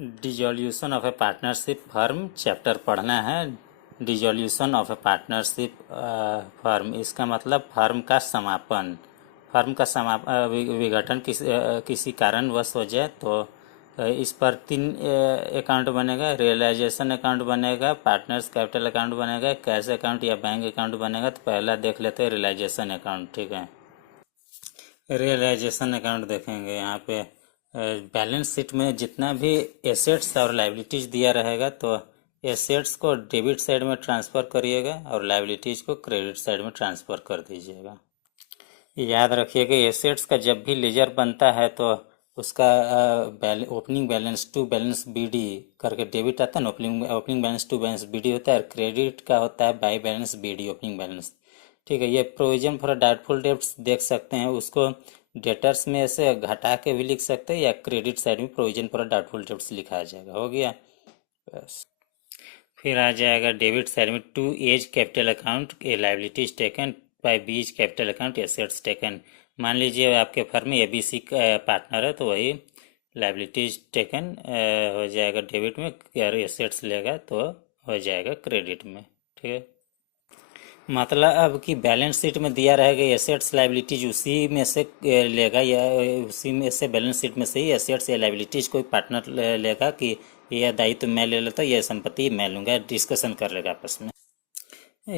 Dissolution of A partnership firm chapter पढ़ना है। Dissolution of A partnership firm, इसका मतलब फर्म का समापन। फर्म का विघटन किसी कारणवश हो जाए तो इस पर तीन अकाउंट बनेगा। रियलाइजेशन अकाउंट बनेगा, पार्टनर्स कैपिटल अकाउंट बनेगा, कैश अकाउंट या बैंक अकाउंट बनेगा। तो पहला देख लेते हैं रियलाइजेशन अकाउंट। ठीक है, रियलाइजेशन अकाउंट देखेंगे। यहाँ पे बैलेंस शीट में जितना भी एसेट्स और लाइबिलिटीज दिया रहेगा तो एसेट्स को डेबिट साइड में ट्रांसफ़र करिएगा और लाइबिलिटीज को क्रेडिट साइड में ट्रांसफ़र कर दीजिएगा। याद रखिएगा एसेट्स का जब भी लेजर बनता है तो उसका opening balance to balance BD करके डेबिट आता है ना। Opening balance to balance BD होता है और क्रेडिट का होता है by balance BD opening balance. ठीक है, ये प्रोविजन फॉर डाउटफुल डेब्ट्स देख सकते हैं, उसको डेटर्स में से घटा के भी लिख सकते हैं या क्रेडिट साइड में प्रोविजन फॉर डाउटफुल डेब्ट्स लिखा जाएगा। हो गया बस। फिर आ जाएगा डेबिट साइड में to A's capital account A liabilities taken by B's capital account assets taken. मान लीजिए आपके फर्म में एबीसी पार्टनर है तो वही लाइबिलिटीज टेकन हो जाएगा डेबिट में, और एसेट्स लेगा तो हो जाएगा क्रेडिट में। ठीक है, मतलब अब कि बैलेंस शीट में दिया रहेगा एसेट्स लाइबिलिटीज उसी में से लेगा या उसी में से बैलेंस शीट में से ही एसेट्स या लाइबिलिटीज कोई पार्टनर लेगा कि यह दायित्व मैं ले लेता, यह संपत्ति मैं लूँगा, डिस्कशन कर लेगा आपस में।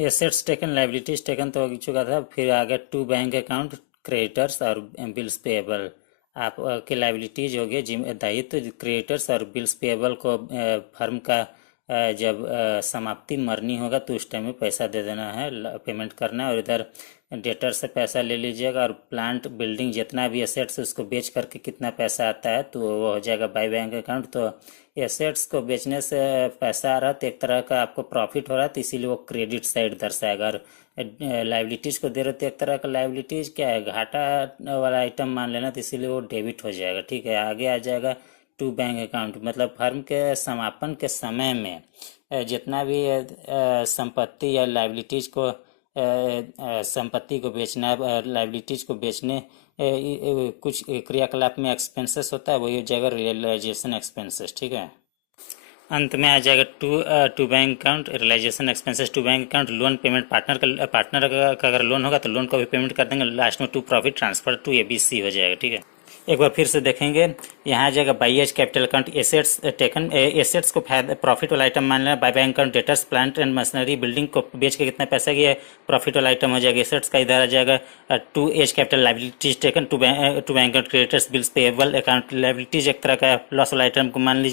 एसेट्स टेकन लाइबिलिटीज टेकन तो हो चुका था। फिर आ गया टू बैंक अकाउंट क्रेडिटर्स और बिल्स पेएबल। आपके लाइबिलिटीज हो गए दायित्व क्रेडिटर्स और बिल्स पेएबल को फर्म का जब समाप्ति मरनी होगा तो उस टाइम में पैसा दे देना है, पेमेंट करना है। और इधर डेटर से पैसा ले लीजिएगा और प्लांट बिल्डिंग जितना भी एसेट्स उसको बेच करके कितना पैसा आता है तो वो हो जाएगा बाई बैंक अकाउंट। तो एसेट्स को बेचने से पैसा आ रहा है तो एक तरह का आपको प्रॉफिट हो रहा है तो इसीलिए वो क्रेडिट साइड दर्शाएगा। और लाइबिलिटीज़ को दे रहे तो एक तरह का लाइबिलिटीज़ क्या है, घाटा वाला आइटम मान लेना, तो इसीलिए वो डेबिट हो जाएगा। ठीक है, आगे आ जाएगा टू बैंक अकाउंट, मतलब फर्म के समापन के समय में जितना भी संपत्ति या लाइबिलिटीज को संपत्ति को बेचना है, लाइबिलिटीज को बेचने कुछ क्रियाकलाप में एक्सपेंसेस होता है, वही हो जाएगा रियलाइजेशन एक्सपेंसेस। ठीक है, अंत में आ जाएगा to bank account realisation expenses to bank account. Loan payment partner का अगर लोन होगा तो लोन को भी पेमेंट कर देंगे। लास्ट में to profit transfer to ABC हो जाएगा। ठीक है, एक बार फिर से देखेंगे। यहाँ आ जाएगा by A's capital account assets taken, assets को प्रॉफिट वाला आइटम मान लेना। By bank account debtors plant and machinery building को बेच के कितना पैसा गया प्रॉफिट वाला आइटम हो जाएगा एसेट्स का। इधर आ जाएगा to A's capital liabilities taken to bank account creditors bills payable account liabilities एक तरह का लॉस वाला आइटम को मान लीजिए।